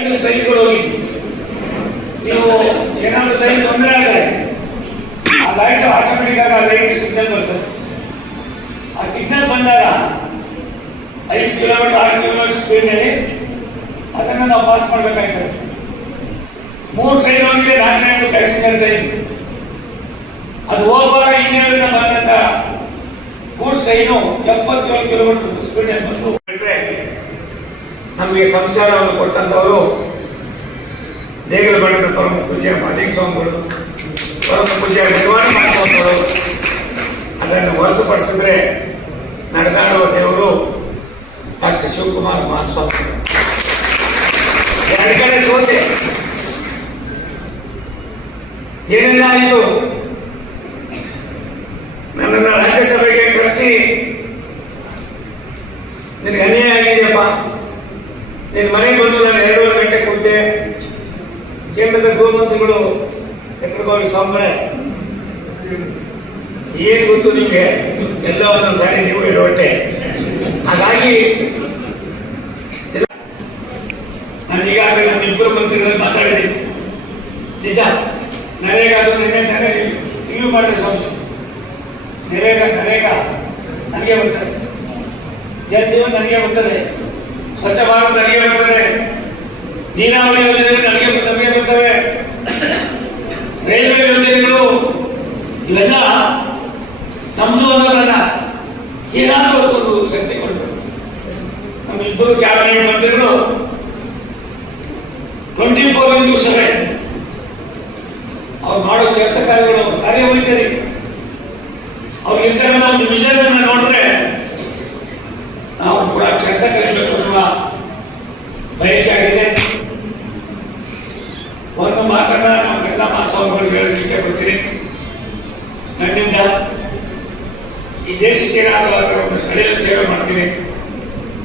5 ಟ್ರೈನ್ಗಳು ಹೋಗಿದ್ವಿ. ನೀವು ಏನಾದರೂ ಲೈನ್ ತೊಂದರೆ ಆದರೆ ಆ ಲೈಟ್ ಆಟೋಮೆಟಿಕ್ ಆಗಿ ಆ ಲೈಟ್ ಸಿಗ್ನಲ್ ಬರ್ತದೆ. ಆ ಸಿಗ್ನಲ್ ಬಂದಾಗ 5 ಕಿಲೋಮೀಟರ್ 6 ಕಿಲೋಮೀಟರ್ ಸ್ಪೀಡ್ನಲ್ಲಿ ಅದನ್ನು ನಾವು ಪಾಸ್ ಮಾಡಬೇಕಾಗ್ತದೆ. 3 ಟ್ರೈನ್ ಹೋಗಿದೆ, 4ನೇದು ಪ್ಯಾಸೆಂಜರ್ ಟ್ರೈನ್. ಅದು ಹೋಗುವಾಗ ಇನ್ನೇಳಿಂದ ಬಂದಂಥ ಗೂಡ್ಸ್ ಟ್ರೈನು 77 ಕಿಲೋಮೀಟರ್ ಸ್ಪೀಡ್ನಲ್ಲಿ ಬಂದು ಬಿಟ್ಟರೆ ನಮಗೆ ಸಂಸ್ಕಾರವನ್ನು ಕೊಟ್ಟಂಥವರು ದೇಗಲ ಮಠದ ಪರಮ ಪೂಜ್ಯ ಮಾದಿಗ ಸ್ವಾಮಿಗಳು, ಪರಮ ಪೂಜ್ಯ ನಿರ್ಮಾಣ ಮಾಡ್ಕೊಂಡವರು. ಅದನ್ನು ಹೊರತುಪಡಿಸಿದ್ರೆ ನಡೆದಾಡುವ ದೇವರು ಡಾಕ್ಟರ್ ಶಿವಕುಮಾರ್ ಮಹಾಸ್ವಾಮಿ. 2 ಕಡೆ ಸೋತೆ. ಏನೆಲ್ಲ ಆಯಿತು? ನನ್ನನ್ನು ರಾಜ್ಯಸಭೆಗೆ ಕರೆಸಿ, ನಿನಗೆ ಅನ್ಯಾಯ ಆಗಿದೆಯಪ್ಪ, ನಿನ್ನ ಮನೆಗೆ ಬಂದು ನಾನು 2.5 ಗಂಟೆ ಕೊಟ್ಟೆ. ಕೇಂದ್ರದ ಗೃಹ ಮಂತ್ರಿಗಳು ಚಕ್ರಪಾಣಿ ಸ್ವಾಮಿ, ಏನು ಗೊತ್ತು ನಿಮಗೆ, ಎಲ್ಲ ಒಂದೊಂದು ಸಾರಿ ನೀವು ಇಡೋಟೆ. ಹಾಗಾಗಿ ನಾನು ಈಗಾಗಲೇ ನಮ್ಮ 2 ಮಂತ್ರಿಗಳಲ್ಲಿ ಮಾತಾಡಿದ್ದೀನಿ. ನಿಜ, ನರೇಗಾದು ನಿನ್ನೆ ತಾನೇ ರಿವ್ಯೂ ಮಾಡಿದೆ ಸ್ವಾಮಿ. ನರೇಗಾ ನನಗೆ ಬರ್ತದೆ, ಜಲ್ ಜೀವನ್ ನನಗೆ ಬರ್ತದೆ, ಸ್ವಚ್ಛ ಭಾರತ್ ನನಗೆ ಬರ್ತದೆ, ನೀರಾವರಿ ಯೋಜನೆಗಳು ನನಗೆ ಬರ್ತವೆ, ರೈಲ್ವೆ ಯೋಜನೆಗಳು ಇವೆಲ್ಲ ನಮ್ಮದು ಅನ್ನೋದನ್ನ ಏನಾದರೂ ಅದಕ್ಕೊಂದು ಶಕ್ತಿ ಕೊಡಬೇಕು. ನಮ್ಮ 2 ಕ್ಯಾಬಿನೆಟ್ ಮಂತ್ರಿಗಳು 24x7 ಅವ್ರು ಮಾಡೋ ಕೆಲಸ ಕಾರ್ಯಗಳು, ಕಾರ್ಯವೈಖರಿ, ಅವ್ರು ಇರ್ತಕ್ಕಂಥ ಒಂದು ವಿಷಯವನ್ನು ನೋಡಿದ್ರೆ ನಾವು ಕೂಡ ಕೆಲಸ ಕಲಿಸಬೇಕು ಅನ್ನುವ ಬಯಕೆ ಆಗಿದೆ. ಒಂದು ಮಾತನ್ನ ನಮ್ಮೆಲ್ಲ ಮಹಾಸ್ವಾಮಿಗಳು ಹೇಳೋದಕ್ಕೆ ಇಚ್ಛೆ ಪಡ್ತೀನಿ. ನನ್ನಿಂದ ಈ ದೇಶಕ್ಕೆ ಏನಾದರೂ ಒಂದು ಸ್ಥಳೀಯ ಸೇವೆ ಮಾಡ್ತೀನಿ.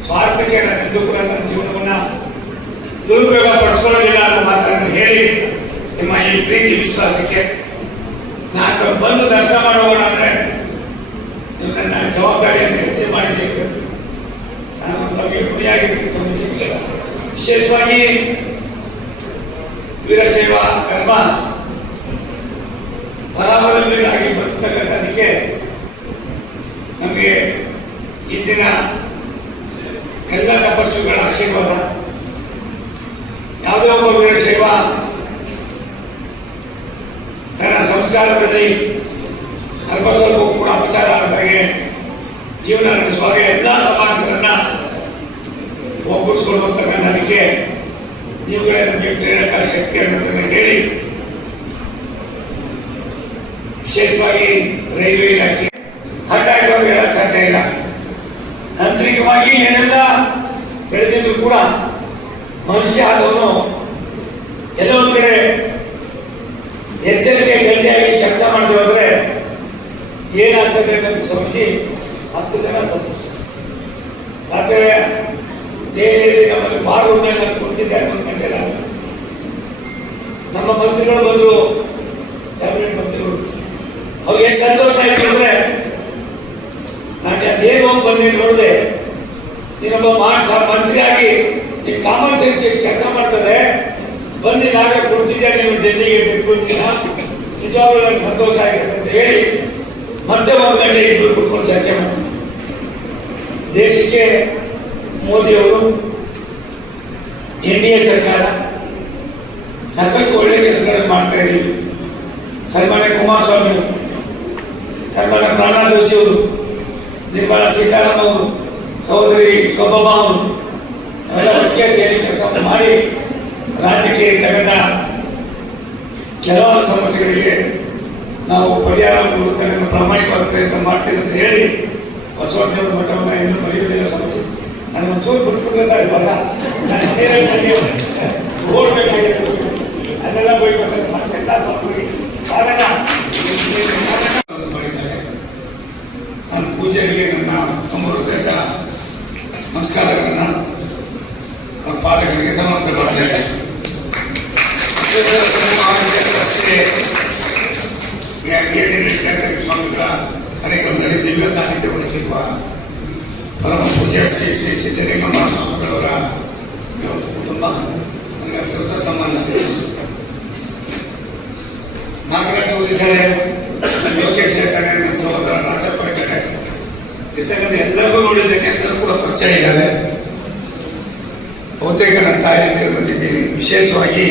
ಸ್ವಾರ್ಥಕ್ಕೆ ನಾನೆಂದೂ ಕೂಡ ನನ್ನ ಜೀವನವನ್ನು ದುರುಪಯೋಗ ಪಡಿಸ್ಕೊಳ್ಳೋದಿಲ್ಲ ಅನ್ನೋ ಮಾತನ್ನು ಹೇಳಿ ನಿಮ್ಮ ಈ ಪ್ರೀತಿ ವಿಶ್ವಾಸಕ್ಕೆ ನಾನು ಬಂದು ದರ್ಶನ ಮಾಡೋಣ ಅಂದರೆ ನನ್ನ ಜವಾಬ್ದಾರಿಯನ್ನು ಹೆಚ್ಚು ಮಾಡಿದ್ದೇವೆ. ನಾನು ತಮಗೆ ಋಣಿಯಾಗಿರ್ತೀನಿ ಸ್ವಾಮೀಜಿ. ವಿಶೇಷವಾಗಿ ವೀರಶೈವ ಧರ್ಮ ಪರಾವಲಂಬಿಗಳಾಗಿ ಬದುಕತಕ್ಕಂಥದಕ್ಕೆ ನಮಗೆ ಇಂದಿನ ಎಲ್ಲ ತಪಸ್ಸುಗಳ ಆಶೀರ್ವಾದ. ಯಾವುದೇ ಒಬ್ಬ ವೀರಶೈವ ತನ್ನ ಸಂಸ್ಕಾರದಲ್ಲಿ ಅಲ್ಪ ಸ್ವಲ್ಪ ಕೂಡ ಅಪಚಾರ ಆದಾಗೆ ಜೀವನ ನಡೆಸುವಾಗ ಎಲ್ಲ ಸಮಾಜಗಳನ್ನ ಒಗ್ಗೂಡಿಸ್ಕೊಳ್ತಕ್ಕಂಥದಕ್ಕೆ ನೀವುಗಳೇ ನಮಗೆ ಪ್ರೇರಕ ಶಕ್ತಿ ಅನ್ನೋದನ್ನು ಹೇಳಿ, ವಿಶೇಷವಾಗಿ ರೈಲ್ವೆ ಇಲಾಖೆ ಹಟ್ಟಾಗಿ ಹೇಳಕ್ ಸಾಧ್ಯ ಇಲ್ಲ. ತಾಂತ್ರಿಕವಾಗಿ ಏನೆಲ್ಲ ಬೆಳೆದಿದ್ರು ಕೂಡ ಮನುಷ್ಯ ಆದವನು ಎಲ್ಲ ಒಂದು ಕಡೆ ಎಚ್ಚರಿಕೆ ಗಟ್ಟಿಯಾಗಿ ಕೆಲಸ ಮಾಡದೆ ಹೋದ್ರೆ ಏನಾಗ್ತದೆ ಅಂತ ಸ್ವಾಮೀಜಿ 10 ಜನ ಸಂತೋಷ. ರಾತ್ರಿ ಡೈಲಿ ನಮ್ಮಲ್ಲಿ ಬಾರ್ ರೂಮ್ ಮೇಲೆ ನಾನು ಕೊಡ್ತಿದ್ದೆ 11 ಗಂಟೆ. ನಮ್ಮ ಮಂತ್ರಿಗಳು ಬಂದರು, ಕ್ಯಾಬಿನೆಟ್ ಮಂತ್ರಿಗಳು, ಅವ್ರಿಗೆ ಎಷ್ಟು ಸಂತೋಷ ಆಯ್ತು ಅಂದ್ರೆ, ನಾನು ಅದೇನು ಬಂದು ನೋಡಿದೆ, ನೀನೊಬ್ಬ ಮಂತ್ರಿಯಾಗಿ ಈ ಕಾಮನ್ ಸೆನ್ಸ್ ಎಷ್ಟು ಕೆಲಸ ಮಾಡ್ತದೆ, ಬಂದು ನಾವೇ ಕೊಡ್ತಿದ್ದೆ, ನೀವು ಡೆಲ್ಲಿಗೆ ಬಿಟ್ಬಿಡ್ತೀನ, ನಿಜವಾಗ್ಲೂ ನನಗೆ ಸಂತೋಷ ಆಗಿದೆ ಅಂತ ಹೇಳಿ ಮತ್ತೆ 1 ಗಂಟೆ ಇಬ್ಬರು ಕುತ್ಕೊಂಡು ಚರ್ಚೆ ಮಾಡ್ತೀವಿ. ದೇಶಕ್ಕೆ ಮೋದಿಯವರು, NDA ಸರ್ಕಾರ ಸಾಕಷ್ಟು ಒಳ್ಳೆಯ ಕೆಲಸಗಳನ್ನು ಮಾಡ್ತಾ ಇದ್ದೀವಿ. ಸನ್ಮಾನ್ಯ ಕುಮಾರಸ್ವಾಮಿ ಅವರು, ಸನ್ಮಾನ್ಯ ಪ್ರಹ್ಲಾದ್ ಜೋಶಿ ಅವರು, ನಿರ್ಮಲಾ ಸೀತಾರಾಮನ್ ಅವರು, ಸಹೋದರಿ ಶೋಭಮ್ಮ ಅವರು ಅವೆಲ್ಲ ಒಟ್ಟಿಗೆ ಸೇರಿ ಕೆಲಸ ಮಾಡಿ ರಾಜ್ಯಕ್ಕೆ ಇರ್ತಕ್ಕಂಥ ಕೆಲವು ಸಮಸ್ಯೆಗಳಿಗೆ ನಾವು ಪರಿಹಾರ ಕೊಡುವುದನ್ನು ಪ್ರಾಮಾಣಿಕವಾದ ಪ್ರಯತ್ನ ಮಾಡ್ತೀವಿ ಅಂತ ಹೇಳಿ ಬಸವಣ್ಣನವರ ಮಠವನ್ನು ಇನ್ನೂ ಮರೆಯುವುದಿಲ್ಲ ಸಮಿತಿ. ನನಗೊಂಚೂರು ಬಿಟ್ಬಿಡ್ತಾ ಇಲ್ವಲ್ಲ, ಓಡಬೇಕಾಗಿತ್ತು, ಅಲ್ಲೆಲ್ಲ ಹೋಗ್ಬೇಕು ಮತ್ತೆಲ್ಲ ಕಾರಣ ಮಾಡಿದ್ದಾರೆ. ನಾನು ಪೂಜೆಗೆ ನನ್ನ ಅಮೃತದ ನಮಸ್ಕಾರಗಳನ್ನು ಅವ್ರ ಪಾದಗಳಿಗೆ ಸಮರ್ಪಣೆ ಮಾಡ್ತೇನೆ. ಅಷ್ಟೇ ಸ್ವಾಮಿಗಳ ಕಾರ್ಯಕ್ರಮದಲ್ಲಿ ದಿವ್ಯ ಸಾನ್ನಿಧ್ಯ ವಹಿಸಿರುವ ಪರಮ ಪೂಜ್ಯ ಶ್ರೀ ಶ್ರೀ ಸಿದ್ಧಲಿಂಗಮ್ಮ ಸ್ವಾಮಿಗಳವರ ಒಂದು ಕುಟುಂಬ, ನನಗೆ ಕಾರ್ಯಕರ್ತರ ಸಂಬಂಧ. ನಾಗರಾಜ್ ಅವರು ಇದ್ದಾರೆ, ಲೋಕೇಶ್ ಇದ್ದಾರೆ, ನನ್ನ ಸಹೋದರ ರಾಜಪ್ಪ ಇದ್ದಾರೆ, ಇರ್ತಕ್ಕಂಥ ಎಲ್ಲರಿಗೂ ನೋಡಿದ್ದೇನೆ. ಎಲ್ಲರೂ ಕೂಡ ಪರಿಚಯ ಇದ್ದಾರೆ. ಬಹುತೇಕ ನನ್ನ ತಾಯಿಯಂದಿರು ಬಂದಿದ್ದೀನಿ. ವಿಶೇಷವಾಗಿ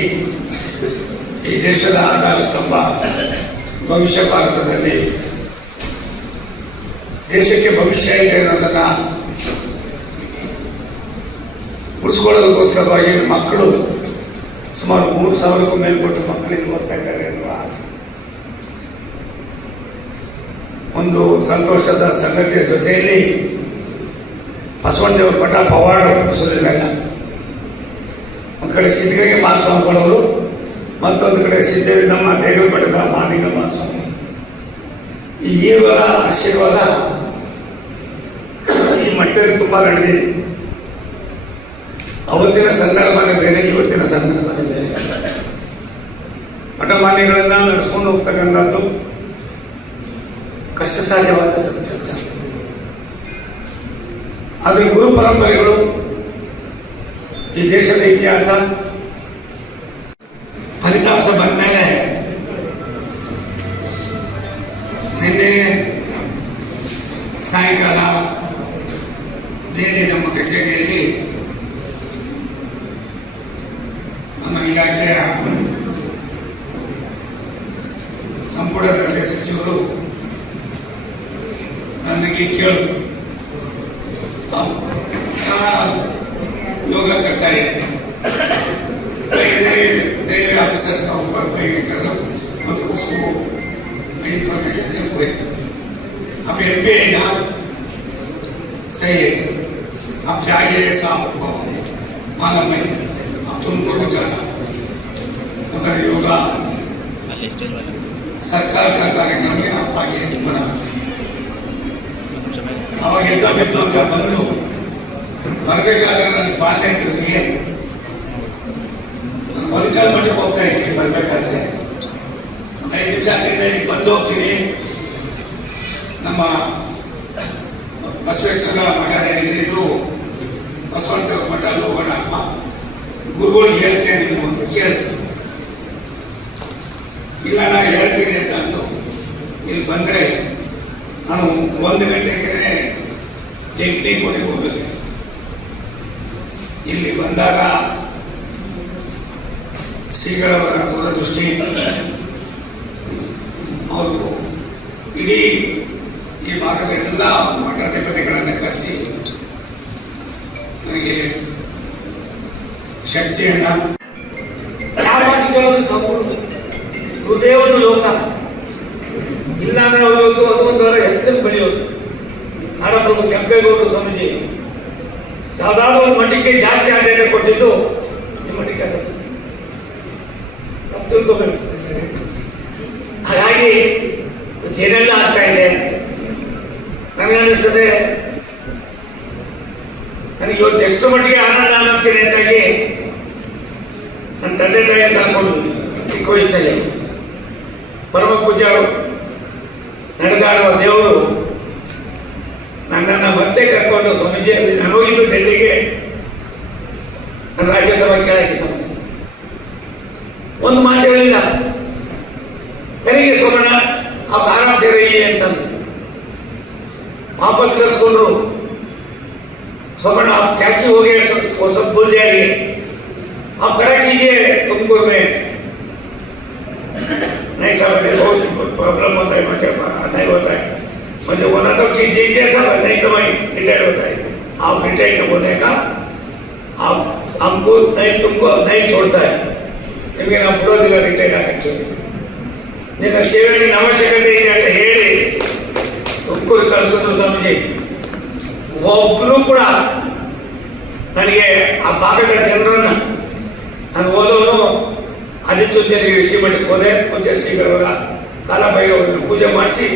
ಈ ದೇಶದ ಆಧಾರ ಸ್ತಂಭ, ಭವಿಷ್ಯ ಭಾರತದಲ್ಲಿ ದೇಶಕ್ಕೆ ಭವಿಷ್ಯ ಇದೆ ಅನ್ನೋದನ್ನು ಉಳಿಸ್ಕೊಳ್ಳೋದಕ್ಕೋಸ್ಕರವಾಗಿ ಮಕ್ಕಳು ಸುಮಾರು 3,000ಕ್ಕೂ ಮೇಲ್ಪಟ್ಟು ಮಕ್ಕಳಿಗೆ ಓದ್ತಾ ಇದ್ದಾರೆ ಎನ್ನುವ ಒಂದು ಸಂತೋಷದ ಸಂಗತಿಯ ಜೊತೆಯಲ್ಲಿ ಬಸವಣ್ಣದೇವರ ಮಠ ಪವಾಡ ಹುಟ್ಟಿಸೋದಿಲ್ಲ. ಒಂದು ಕಡೆ ಸಿದ್ಧಗಂಗೆ ಮಹಾಸ್ವಾಮಿಗಳವರು, ಮತ್ತೊಂದು ಕಡೆ ಸಿದ್ದೇವಿ ನಮ್ಮ ದೇಗಲ ಮಠದ ಮಾಲಿಂಗ ಮಹಾಸ್ವಾಮಿ. ಈ ಈವರ ಆಶೀರ್ವಾದ ಈ ಮಠದಲ್ಲಿ ತುಂಬ ನಡೆದಿದೆ. ಅವತ್ತಿನ ಸಂದರ್ಭನೇ ಬೇರೆ, ಇವತ್ತಿನ ಸಂದರ್ಭನೇ ಬೇರೆ. ಮಠಮಾನ್ಯಗಳನ್ನ ನಡೆಸ್ಕೊಂಡು ಹೋಗ್ತಕ್ಕಂಥದ್ದು ಕಷ್ಟ ಸಾಧ್ಯವಾದ ಕೆಲಸ. ಆದರೆ ಗುರು ಪರಂಪರೆಗಳು, ಈ ದೇಶದ ಇತಿಹಾಸ, ಫಲಿತಾಂಶ ಬಂದ ಮೇಲೆ ನಿನ್ನೆ ಸಾಯಂಕಾಲ ದೆಹಲಿ ನಮ್ಮ ಕಚೇರಿಯಲ್ಲಿ ನಮ್ಮ ಇಲಾಖೆಯ ಸಂಪುಟ ದರ್ಜೆ ಸಚಿವರು ನನಗೆ ಕೇಳಿದ್ರು, योगा करता है, रेलवे ऑफिसर का ऊपर कर रहा हूँ, मतलब उसको इंफॉर्मेशन दे कोई आप MP है ना, सही है, आप जाइए, शाम को मालूम है, अब तुमको भी जाना उधर योगा सरकार का कार्यक्रम में आप आगे बना. ಅವಾಗ ಎದ್ದೋ ಬಿದ್ದು ಅಂತ ಬಂದು ಬರಬೇಕಾದ್ರೆ ನನಗೆ ಪಾಲನೆ ತಿರುಗಿಗೆ ನಾನು ಮೊದಲ ಮಟ್ಟಿಗೆ ಹೋಗ್ತಾ ಇದ್ದೀನಿ. ಬರಬೇಕಾದ್ರೆ ಒಂದು 5 ನಿಮಿಷ ಅಲ್ಲಿಂದ ಇಲ್ಲಿಗೆ ಬಂದು ಹೋಗ್ತೀನಿ. ನಮ್ಮ ಬಸವೇಶ್ವರ ಮಠ ಏನಿದೆ, ಇದು ಬಸವಣ್ಣದೇವ್ರ ಮಠ, ಹೋಗೋಣ ಗುರುಗಳಿಗೆ ಹೇಳ್ತೇನೆ ನೀವು ಅಂತ ಕೇಳಿದೆ. ಇಲ್ಲ ನಾ ಹೇಳ್ತೀನಿ ಅಂತ ಅಂದು ಇಲ್ಲಿ ಬಂದರೆ ನಾನು 1 ಗಂಟೆಗೆ ಡೆಂಟಿ ಕೋಟೆಗೆ ಹೋಗಬೇಕಾಗಿತ್ತು. ಇಲ್ಲಿ ಬಂದಾಗ ಶ್ರೀಗಳವರ ದೂರದೃಷ್ಟಿ, ಅವರು ಇಡೀ ಈ ಭಾಗದ ಎಲ್ಲ ಮಠಾಧಿಪತಿಗಳನ್ನು ಕರೆಸಿ ನನಗೆ ಶಕ್ತಿಯನ್ನು ಹೃದಯವನ್ನು ಲೋಕ ಇಲ್ಲ ಅಂದ್ರೆ ಇವತ್ತು ಅದು ಒಂದು ವಾರ ಹೆಚ್ಚು ಬೆಳೆಯೋದು. ನಾಡಪ್ರಭು ಕೆಂಪೇಗೌಡರು ಸ್ವಾಮೀಜಿ ಯಾವುದಾದ್ರೂ ಒಂದು ಮಠಕ್ಕೆ ಜಾಸ್ತಿ ಆದ್ಯತೆ ಕೊಟ್ಟಿದ್ದು ಈ ಮಠಕ್ಕೆ ತಪ್ಪು ತಿಳ್ಕೋಬೇಕು. ಹಾಗಾಗಿ ಏನೆಲ್ಲ ಆಗ್ತಾ ಇದೆ ನನಗನ್ನಿಸ್ತದೆ, ನನಗೆ ಇವತ್ತು ಎಷ್ಟು ಮಟ್ಟಿಗೆ ಆನಂದ ಅನ್ನೋದಕ್ಕಿಂತ ಹೆಚ್ಚಾಗಿ ನನ್ನ ತಂದೆ ತಾಯಿ ಕಳ್ಕೊಂಡು ಚಿಕ್ಕ ವಯಸ್ಸಿನಲ್ಲಿ ಪರಮ ಪೂಜ್ಯರು ನಡೆದಾಡುವ ದೇವರು ನನ್ನನ್ನು ಮತ್ತೆ ಕರ್ಕೊಂಡು ಸ್ವಾಮೀಜಿ, ನಾನು ಹೋಗಿದ್ದು ಡೆಲ್ಲಿಗೆ, ನನ್ನ ರಾಜ್ಯಸಭಾ ಕೇಳಕ್ಕೆ ಸ್ವಾಮೀಜಿ ಒಂದು ಮಾತು ಹೇಳಿಲ್ಲ. ನನಗೆ ಸೋಮಣ್ಣ आप आराम से रहिए ಅಂತಂದು वापस ಕರ್ಸ್ಕೊಂಡ್ರು. सोमಣ್ಣ आप क्या हो गया, वो सब भूल जाइए, आप खड़ा कीजिए तुमको में. नहीं साहब बहुत प्रॉब्लम होता है, मुझे नहीं होता है, मुझे होना तो दीजिए साहब, नहीं तो मैं रिटायर होता है. आप रिटायर होने का आप हमको नहीं, तुमको नहीं छोड़ता है, लेकिन आप पूरा दिन रिटायर आगे ನಿನ್ನ ಸೇವೆ ನಿನ್ನ ಅವಶ್ಯಕತೆ ಇದೆ ಅಂತ ಹೇಳಿ ತುಮಕೂರು ಕಳಿಸೋದು ಸ್ವಾಮೀಜಿ. ಒಬ್ಬರು ಕೂಡ ನನಗೆ ಆ ಭಾಗದ ಜನರನ್ನ, ನಾನು ಓದೋನು ಆದಿತ್ಯೋದ್ಯನಿಗೆ ಶ್ರೀಮಠಕ್ಕೆ ಹೋದೆ. ಪೂಜ್ಯ ಶ್ರೀಗಳವರ ಕಾಲಭೈರವರನ್ನು ಪೂಜೆ ಮಾಡಿಸಿ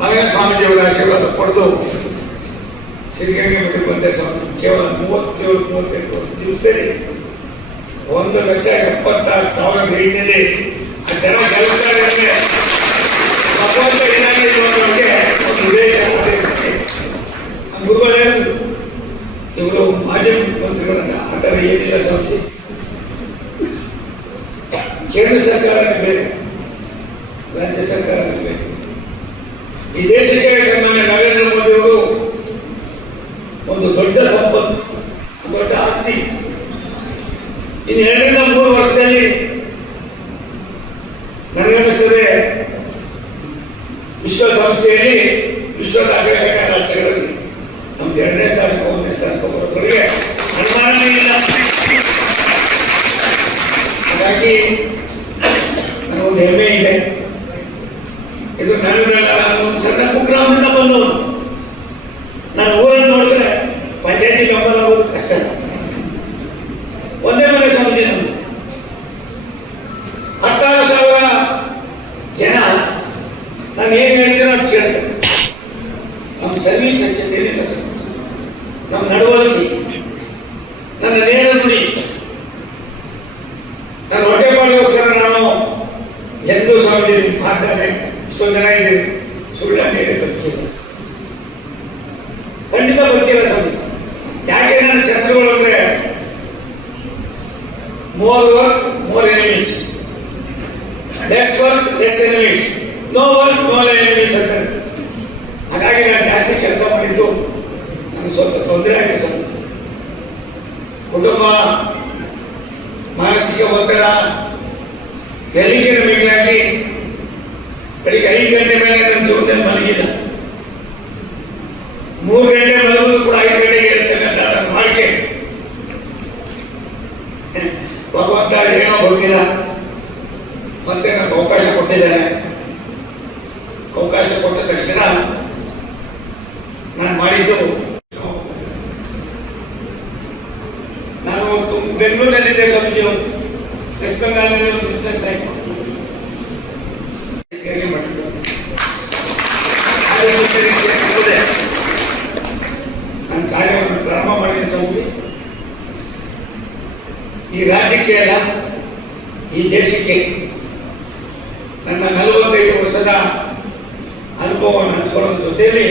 ಮಗನ ಸ್ವಾಮೀಜಿಯವರ ಆಶೀರ್ವಾದ ಪಡೆದು ಸಿದ್ಧಗಂಗೆ ಮಠಕ್ಕೆ ಬಂದೆ ಸ್ವಾಮಿ. ಕೇವಲ 37-38 ದಿವಸದಲ್ಲಿ 1,74,000 ಭೇಟಿಯಲ್ಲಿ ಜನ ಗಳಿಸ್ತಾರೆ ಅಂದರೆ ಭಗವಂತ ಏನಾಗಿದೆ ಅನ್ನೋದಕ್ಕೆ ಒಂದು ಉದ್ದೇಶ. ಗುರುಗಳು ಹೇಳಿದ್ರು, ಇವರು ಮಾಜಿ ಮುಖ್ಯಮಂತ್ರಿಗಳನ್ನ ಆತ ಥರ ಏನಿಲ್ಲ ಸಂಸ್ಥೆ. ಕೇಂದ್ರ ಸರ್ಕಾರನೇ ಬೇರೆ, ರಾಜ್ಯ ಸರ್ಕಾರನೇ ಬೇರೆ. ಈ ದೇಶಕ್ಕೆ ಸನ್ಮಾನ್ಯ ನರೇಂದ್ರ ಮೋದಿ ಅವರು ಒಂದು ದೊಡ್ಡ ಸಂಪತ್ತು, ದೊಡ್ಡ ಆಸ್ತಿ. ಇನ್ನು 2 ರಿಂದ 3 ವರ್ಷದಲ್ಲಿ ನನಗನ್ನಿಸ್ತದೆ ವಿಶ್ವಸಂಸ್ಥೆಯಲ್ಲಿ ವಿಶ್ವದ ಅಗ್ರಗಣ್ಯ ರಾಷ್ಟ್ರಗಳಲ್ಲಿ ನಮ್ದು 2ನೇ ಸ್ಥಾನಕ್ಕೆ 1ನೇ ಸ್ಥಾನಕ್ಕೆ ಬರೋದ್ರಿಗೆ ಅನುಮಾನವೇ ಇಲ್ಲ. ಹಾಗಾಗಿ ನನಗೊಂದು ಹೆಮ್ಮೆ ಇದೆ. ಇದು ನನ್ನದಲ್ಲ, ನಾನು ಒಂದು ಸಣ್ಣ ಕುಗ್ರಾಮದಿಂದ ಬಂದವನು. ನಾನು ಊರನ್ನು ನೋಡಿದ್ರೆ ಪಂಚಾಯತಿ ಮೆಂಬರ್ ಆಗೋದು ಕಷ್ಟ. ಒಂದೇ ಮನೆ ಸ್ವಾಮೀಜಿ ನಮ್ದು 16,000 ಜನ. ನಾನು ಏನು ಹೇಳ್ತೀನೋ ಅದು ಕೇಳ್ತೇನೆ. ನಮ್ಮ ಸರ್ವಿಸ್ ಅಷ್ಟೇ ಏನಿಲ್ಲ ಸರ್. ನಮ್ಮ ನಡವಳಿಕೆ, ನನ್ನ ನೇರ ನುಡಿ, ನನ್ನ ಹೊಟ್ಟೆಪಾಡಿಗೋಸ್ಕರ ನಾನು ಎಂದೂ ಸ್ವಾಮೀಜಿ ಮಾತಾಡೆ ಇಷ್ಟೊಂದು ಜನ ಇದೆ ಸುಳ್ಳನ್ನೇ ಬದುಕಿಲ್ಲ, ಖಂಡಿತ ಬದುಕಿಲ್ಲ ಸ್ವಾಮೀಜಿ. ಯಾಕೆ ನನ್ನ ಶತ್ರುಗಳು ಅಂದ್ರೆ more work more enemies, less work less enemies, no work no enemies ಅಂತಾರೆ. ಹಾಗಾಗಿ ನಾನು ಜಾಸ್ತಿ ಕೆಲಸ ಮಾಡಿದ್ದು ನನಗೆ ಸ್ವಲ್ಪ ತೊಂದರೆ ಆಯಿತು ಸರ್. ಕುಟುಂಬ, ಮಾನಸಿಕ ಒತ್ತಡ, ಬೆಳಿಗ್ಗೆ ನಮಗಾಗಿ ಬೆಳಿಗ್ಗೆ 5 ಗಂಟೆ ಮೇಲೆ ನನ್ನ ಜೀವನದಲ್ಲಿ ಮಲಗಿಲ್ಲ. 3 ಗಂಟೆ ಮಲಗುವುದು ಕೂಡ 5 ಗಂಟೆಗೆ ಇರ್ತಕ್ಕಂಥ ನನ್ನ ಮಾಡಿಕೆ. ಭಗವಂತ ಏನೋ ಗೊತ್ತಿಲ್ಲ, ಮತ್ತೆ ನನಗೆ ಅವಕಾಶ ಕೊಟ್ಟಿದ್ದಾರೆ. ಅವಕಾಶ ಕೊಟ್ಟ ತಕ್ಷಣ ನಾನು ಮಾಡಿದ್ದು, ನಾನು ಬೆಂಗಳೂರಿನಲ್ಲಿದ್ದೆ ಸ್ವಾಮೀಜಿ. ವೆಸ್ಟ್ ಬೆಂಗಾಲ್ನಲ್ಲಿ ಒಂದು ಬಿಸ್ನೆಸ್ ಆಯಿತು. ನಾನು ಕಾರ್ಯವನ್ನು ಪ್ರಾರಂಭ ಮಾಡಿದ ಸ್ವಾಮೀಜಿ. ಈ ರಾಜ್ಯಕ್ಕೆ ಅಲ್ಲ, ಈ ದೇಶಕ್ಕೆ ನನ್ನ 45 ವರ್ಷದ ಅನುಭವವನ್ನು ಹಂಚಿಕೊಳ್ಳೋದ್ರ ಜೊತೆಯಲ್ಲಿ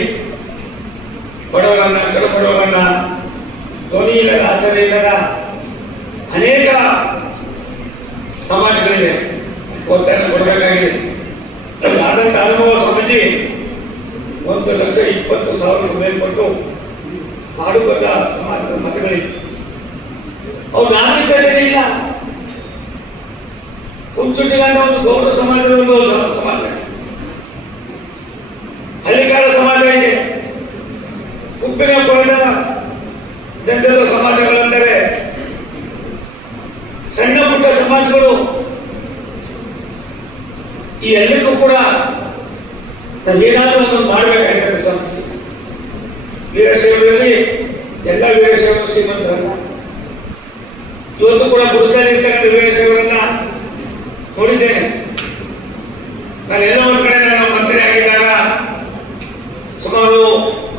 ಬಡವರನ್ನ, ಕಡು ಬಡವರನ್ನ, ಧ್ವನಿ ಇಲ್ಲದ, ಆಸರೆ ಇಲ್ಲದ ಅನೇಕ ಸಮಾಜಗಳಿವೆ, ಒತ್ತಡ ಕೊಡಬೇಕಾಗಿದೆ. ಆದಂಥ ಅನುಭವ ಸ್ವಾಮೀಜಿ 1,20,000 ಮೇಲ್ಪಟ್ಟು ಹಾಡುಗರ ಸಮಾಜದ ಮತಗಳಿವೆ. ಅವ್ರು ನಾಗರಿಕತೆ ಇಲ್ಲ. ಹುಚ್ಚುಟ್ಟಿಗಂತ ಒಂದು ಗೌಡ ಸಮಾಜದ ಒಂದು ಸಮಾಜ, ಹಳ್ಳಿಕಾರ ಸಮಾಜ ಇದೆ, ಉಪ್ಪಿನ ಕೊಳೆದ ದಂಧದ ಸಮಾಜಗಳಂದರೆ ಸಣ್ಣ ಪುಟ್ಟ ಸಮಾಜಗಳು. ಈ ಎಲ್ಲಕ್ಕೂ ಕೂಡ ನಾವೇನಾದ್ರೂ ಒಂದು ಮಾಡಬೇಕಾಗ್ತದೆ ಸ್ವಾಮಿ. ವೀರಶೈವರಲ್ಲಿ ಎಲ್ಲ ವೀರಶೈವರು ಶ್ರೀಮಂತರಲ್ಲ. ಇವತ್ತು ಕೂಡ ಗುಡಿಸಲಲ್ಲಿ ಇರ್ತಕ್ಕಂಥ ವೀರಶೈವರನ್ನ ನೋಡಿದ್ದೇನೆ. ನಾನು ಎಲ್ಲ ಒಂದು ಕಡೆ ನಾನು ಮಂತ್ರಿ ಆಗಿದ್ದಾಗ ಸುಮಾರು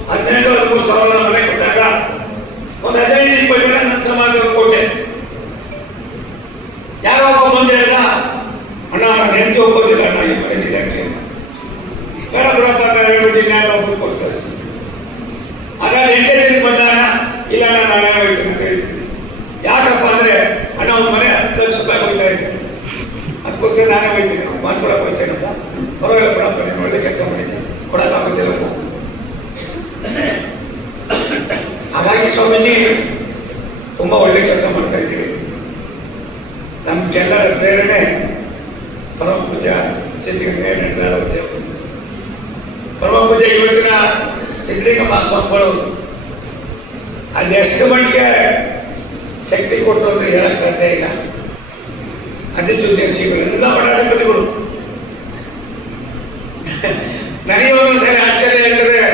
12-13 ಸಾವಿರ ಮನೆ ಕೊಟ್ಟಾಗ ಒಂದು 15-20 ಜನ ನನ್ನ ಸಮಾಜಕ್ಕೆ ಕೊಟ್ಟೆ. ಯಾರೋ ಒಬ್ಬ ಬಂದು ಹೇಳ್ದ, ಅಣ್ಣ ನಾನು ಹೆಂಡತಿ ಹೋಗೋದಿಲ್ಲ ಅಣ್ಣ ಈ ಮನೆ ಯಾಕೆ ಬೇಡ ಬಿಡಪ್ಪ ಅಂತ ಹೇಳ್ಬಿಟ್ಟು ನಾನು ಒಬ್ಬರು ಕೊಡ್ತಾರೆ. ಅದಾದ 8ನೇ ದಿನಕ್ಕೆ ಬಂದ ಅಣ್ಣ, ಇಲ್ಲ ಅಣ್ಣ ನಾನೇ ಹೋಗ್ತೀನಿ ಅಂತ ಹೇಳ್ತೀನಿ. ಯಾಕಪ್ಪ ಅಂದ್ರೆ ಅಣ್ಣ ಒಂದು ಮನೆ 10 ಲಕ್ಷ ರೂಪಾಯಿ ಹೋಗ್ತಾ ಇದೆ, ಅದಕ್ಕೋಸ್ಕರ ನಾನೇ ಹೋಗ್ತೀನಿ, ಮಾಡ್ಕೊಡಕ್ಕೆ ಹೋಗ್ತೇನೆ ಅಂತ. ಪರವಾಗಿಲ್ಲ ಬಿಡಪ್ಪ, ನೀನು ಒಳ್ಳೆ ಕೆಲಸ ಮಾಡಿದ್ದೆ, ಕೊಡೋಕ್ಕಾಗೋದಿಲ್ಲ. ಹಾಗಾಗಿ ಸ್ವಾಮೀಜಿ ತುಂಬ ಒಳ್ಳೆ ಕೆಲಸ ಮಾಡ್ತಾ ಇದ್ದೀವಿ. ನಮ್ಗೆಲ್ಲರ ಪ್ರೇರಣೆ ಪರಮ ಪೂಜ್ಯ ಸಿದ್ಧಗಂಗಾ ನಡೆದಾಡುತ್ತೆ. ಪರಮ ಪೂಜೆ ಇವತ್ತಿನ ಸಿದ್ಧಲಿಂಗ ಸ್ವಾಮಿಗಳು ಅದೆಷ್ಟು ಮಟ್ಟಿಗೆ ಶಕ್ತಿ ಕೊಟ್ಟರು ಅಂದ್ರೆ ಹೇಳಕ್ ಸಾಧ್ಯ ಇಲ್ಲ. ಅದೇ ಜೊತೆ ಶ್ರೀಗಳು ಎಲ್ಲ ಮಠಾಧಿಪತಿಗಳು. ನನಗೆ ಒಂದೊಂದ್ಸರಿ ಆಶ್ಚರ್ಯ ಆಗ್ತದೆ.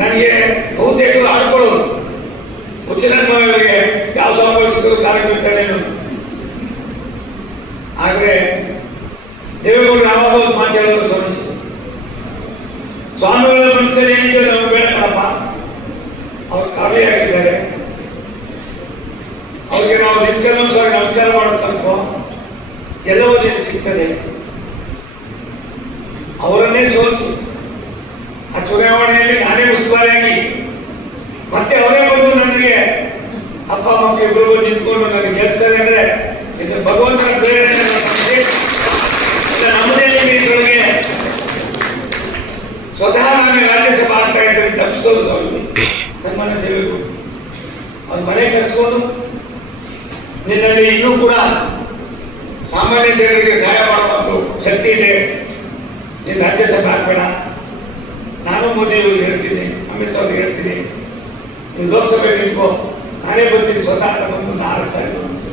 ನನಗೆ ಬಹುತೇಕರು ಆಡ್ಕೊಳ್ಳೋದು, ಹುಚ್ಚನಮ್ಮವರಿಗೆ ಯಾವ ಸ್ವಾಮಿಗಳು ಸಿಕ್ಕರು ಕಾಲ ಬೀಳ್ತಾನೇನು. ಆದ್ರೆ ದೇವೇಗೌಡರು ಯಾವಾಗ ಒಂದು ಮಾತು ಹೇಳೋದು, ಸ್ವಾಮಿಗಳ ಮನಸ್ಸಲ್ಲಿ ಏನಿದೆ ನಮ್ಗೆ ಬೇಡ ಕಣಪ್ಪ, ಅವ್ರು ಕಾವೇ ಹಾಕಿದ್ದಾರೆ, ಅವ್ರಿಗೆ ನಾವು ನಿಷ್ಕರ್ಮವಾಗಿ ನಮಸ್ಕಾರ ಮಾಡೋದು ಎಲ್ಲವೂ ಏನು ಸಿಗ್ತದೆ. ಅವರನ್ನೇ ಸೋಲಿಸಿ ಆ ಚುನಾವಣೆಯಲ್ಲಿ ನಾನೇ ಉಸ್ತುವಾರಿಯಾಗಿ ಮತ್ತೆ ಅವರೇ ಬಂದು ನನಗೆ ಇಬ್ಬರು ನಿಂತ್ಕೊಂಡು ನನಗೆ ಗೆಲ್ಸ್ತಾರೆ ಅಂದ್ರೆ ಇದು ಭಗವಂತನ ಪ್ರೇರಣೆ. ನಮ್ಮದೇ ಇದ್ರೊಳಗೆ ಸ್ವತಃ ನಾನು ರಾಜ್ಯಸಭಾ ಆಗ್ತಾ ಇದ್ದಾರೆ ತಪ್ಪಿಸೋದು ಅವ್ರಿಗೆ ಸನ್ಮಾನ್ಯ ದೇವೇಗೌಡರು ಅವ್ರ ಮನೆ ಕರೆಸ್ಕೊಂಡು ನಿನ್ನಲ್ಲಿ ಇನ್ನೂ ಕೂಡ ಸಾಮಾನ್ಯ ಜನರಿಗೆ ಸಹಾಯ ಮಾಡುವಂಥ ಶಕ್ತಿ ಇದೆ, ನೀನು ರಾಜ್ಯಸಭೆ ಆಗ್ಬೇಡ. ನಾನು ಮೋದಿಯವ್ರಿಗೆ ಹೇಳ್ತೀನಿ, ಅಮಿತ್ ಶಾ ಅವ್ರಿಗೆ ಹೇಳ್ತೀನಿ, ನೀನು ಲೋಕಸಭೆ ನಿಂತ್ಕೋ, ನಾನೇ ಬರ್ತೀನಿ ಸ್ವತಃ ಅಂತ ಬಂದು 4 ಸಾರಿ ಬಂದು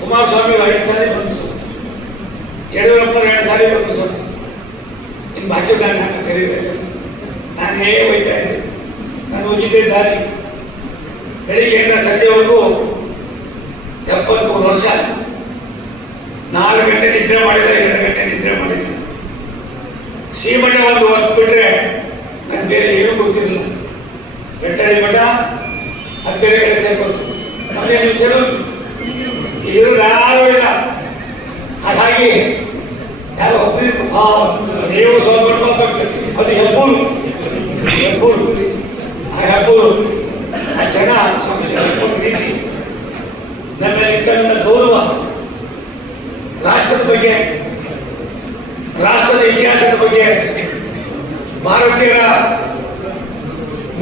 ಕುಮಾರಸ್ವಾಮಿ 5 ಸಾರಿ ಬಂದು ಯಡಿಯೂರಪ್ಪನವ್ರು 2 ಸಾರಿ ಬಂದು ಸ್ವಲ್ಪ ಇನ್ನು ಬಾಕಿ ನಾನು ಕರೀಬೇಕು. ನಾನು ಹೇಗೆ ಹೋಯ್ತಾ ಇದ್ದೆ, ನಾನು ಹೋಗಿದ್ದೆ ದಾರಿ ಬೆಳಿಗ್ಗೆಯಿಂದ ಸಂಜೆವರೆಗೂ 73 ವರ್ಷ 4 ಗಂಟೆ ನಿದ್ರೆ ಮಾಡಿಲ್ಲ, 2 ಗಂಟೆ ನಿದ್ರೆ ಮಾಡಿಲ್ಲ. ಶ್ರೀಮಠ ಒಂದು ಹೊತ್ತು ಬಿಟ್ರೆ ನಾನು ಬೇರೆ ಏನೂ ಗೊತ್ತಿರಲಿಲ್ಲ. ಬೆಟ್ಟಡಿ ಮಠ ಅದು ಬೇರೆ ಕಡೆ ಸೇರ್ಕೊಳ್ತು, 15 ನಿಮಿಷ ಇವರು ಯಾರು ಇಲ್ಲ. ಹಾಗಾಗಿ ಯಾರು ಒಬ್ಬರು ದೇವ ಸ್ವಾಮಿ ಅದು ಹೆಬ್ಬೂರು ಆ ಹೆಬ್ಬೂರು ಆ ಜನ ಸ್ವಾಮಿ ರೀತಿ ನನ್ನಲ್ಲಿ ಇರ್ತಕ್ಕಂಥ ಗೌರವ, ರಾಷ್ಟ್ರದ ಬಗ್ಗೆ, ರಾಷ್ಟ್ರದ ಇತಿಹಾಸದ ಬಗ್ಗೆ, ಭಾರತೀಯರ